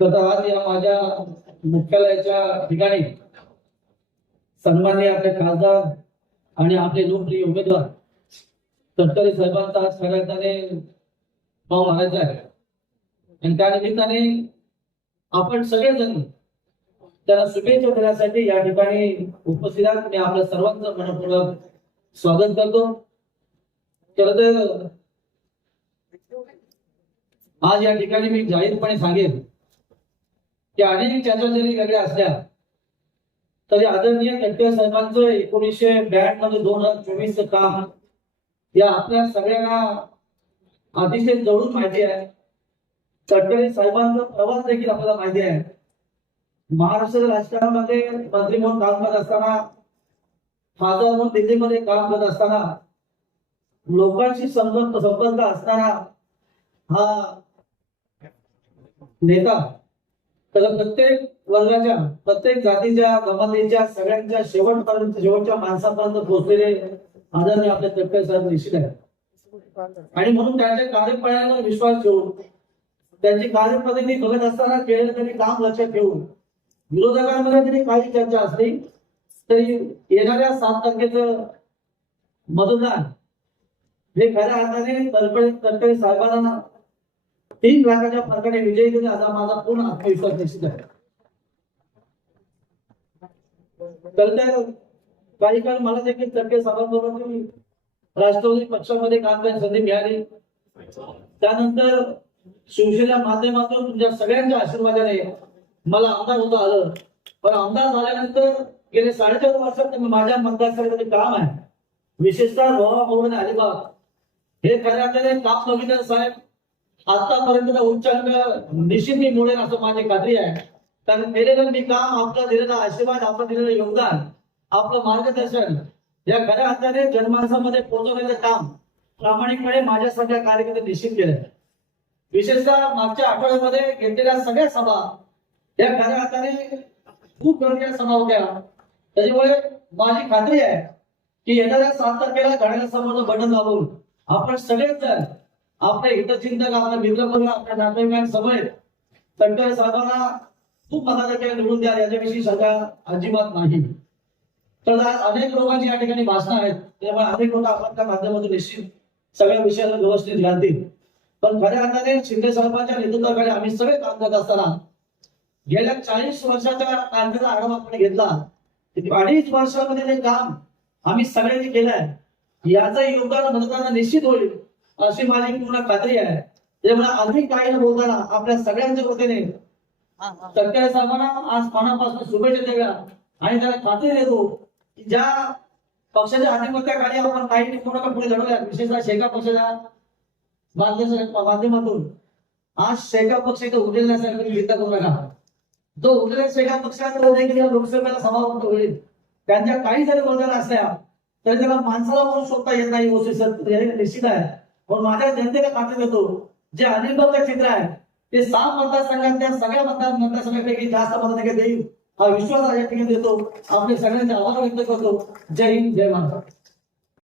तर आज या माझ्या मुख्यालयाच्या ठिकाणी सन्माननीय आपले खासदार आणि आपले लोकप्रिय उमेदवार तटकरे साहेबांचा आज खऱ्या अर्थाने भाव मारायचा आहे. आणि त्या निमित्ताने आपण सगळेजण त्याला शुभेच्छा देण्यासाठी या ठिकाणी उपस्थित आहात. मी आपल्या सर्वांचं मनपूर्वक स्वागत करतो. खर तर आज या ठिकाणी मी जाहीरपणे सांगेन की अनेक चर्चा जरी वेगळ्या असल्या तरी आदरणीय तटकरे साहेबांचं एकोणीसशे ब्याण्णवमध्ये दोन हजार चोवीस काम या आपल्या सगळ्यांना अतिशय जवळून माहिती आहे. तटकरे साहेबांचा प्रवास देखील आपल्याला माहिती आहे. महाराष्ट्र राजकारणामध्ये मंत्री म्हणून काम करत असताना खासदार म्हणून दिल्लीमध्ये काम करत असताना लोकांशी संबंध संपर्क असताना हा नेता तर प्रत्येक वर्गाच्या प्रत्येक जातीच्या जमातीच्या सगळ्यांच्या शेवटपर्यंत शेवटच्या माणसापर्यंत पोहोचलेले आदरणीय आपले तटकरे साहेब निश्चित आहेत. आणि म्हणून त्यांच्या कार्यप्रणालीवर विश्वास ठेवून त्यांची कार्यपद्धती बघत असताना केलेलं त्यांनी काम लक्षात ठेवून विरोधकांमध्ये जरी काही चर्चा असली तरी येणाऱ्या सात तारखेचं मतदान हे खऱ्या अर्थाने तटकरे साहेबांना तीन लाखाच्या फरकाने विजयी केले असा माझा पूर्ण आत्मविश्वास निश्चित आहे. तर काही काळ मला देखील तडके साहेबांबरोबर राष्ट्रवादी पक्षामध्ये काम करण्याची संधी मिळाली. त्यानंतर शिवसेना माध्यमातून तुमच्या सगळ्यांच्या आशीर्वादाने मला आमदार होता आलं. पण आमदार झाल्यानंतर गेले साडेचार वर्षात माझ्या मतदारसंघाचे काम आहे. विशेषतः रोहा मोहन अलिबाग. हे खऱ्या काम बघितलं साहेब. आतापर्यंत उच्चांक निश्चित मी असं माझी खात्री आहे. कारण केलेलं मी काम आपलं दिलेला आशीर्वाद आपलं दिलेलं योगदान आपलं मार्गदर्शन या खऱ्या अर्थाने जनमानसामध्ये पोहोचवण्याचं काम प्रामाणिकपणे माझ्या सगळ्या कार्यकर्ते निश्चित केलंय. विशेषतः मागच्या आठवड्यामध्ये घेतलेल्या सगळ्या सभा या खऱ्या अर्थाने खूप गरजेच्या सभा होत्या. त्याच्यामुळे माझी खात्री आहे की येणाऱ्या सात तारखेला घड्याळासमोरचं बटन दाबून आपण सगळेच जण आपल्या हितचिंतक आपल्या मित्रपंग आपल्या नातेवाईकांसमोर तटकरे साहेबांना खूप मताधिकारी निवडून द्या याच्याविषयी शंका अजिबात नाही. तर आज अनेक लोकांची या ठिकाणी भाषणं आहेत. त्यामुळे अनेक लोक आपण त्या माध्यमातून निश्चित सगळ्या विषयाला व्यवस्थित घालतील. पण खऱ्या अर्थाने शिंदे साहेबांच्या नेतृत्वाकडे आम्ही सगळे काम करत असताना गेल्या चाळीस वर्षाच्या कांद्याचा आढावा आपण घेतला. अडीच वर्षामध्ये जे काम आम्ही सगळ्यांनी केलंय. याचं योगदान मतदारांना निश्चित होईल. अशी माझी पूर्ण खात्री आहे. त्यामुळे अधिक काही बोलताना आपल्या सगळ्यांच्या वतीने तटकरे साहेबांना आज मनापासून शुभेच्छा देऊया. आणि त्याला खात्री देतो की ज्या पक्षाच्या अधिपत्याखाली आपण काही पूर्ण पुढे लढवूया विशेषतः शेका पक्षाच्या माध्यमातून. आज शेका पक्ष इथं उरलेला चिंता करू नका जो उरलेला शेका पक्षाचा देखील लोकसभेला समावेश होईल त्यांच्या काही जरी वगैरे असल्या तरी त्याला माणसाला म्हणून शोधता येत नाही हे निश्चित आहे. पण माझ्या जनतेला खात्री देतो जे अनिर्बंध चित्र आहे ते सहा मतदारसंघातल्या सगळ्या मतदार मतदारसंघापैकी जास्त मताधिकारी देईल हा विश्वास या ठिकाणी देतो. आपले सगळ्यांचे आभार व्यक्त करतो. जय हिंद जय महाराष्ट्र.